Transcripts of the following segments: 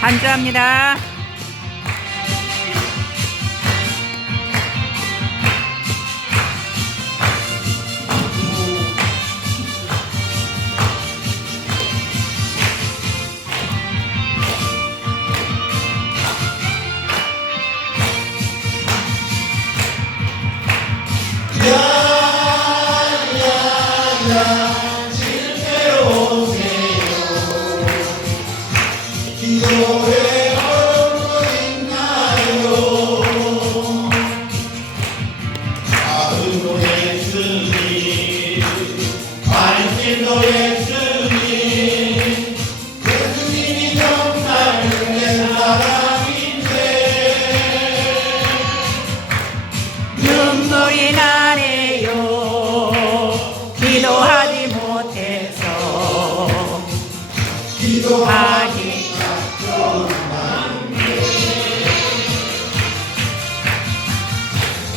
감사합니다. 눈물이 나네요. 기도하지 못해서. 기도하지.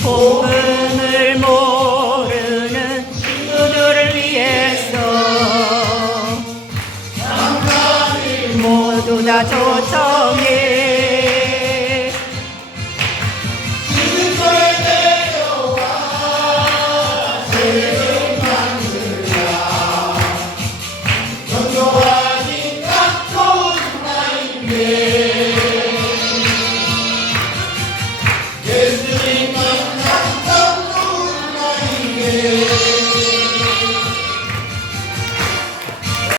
복음을 모르는 친구들을 위해서 모두 다 초청해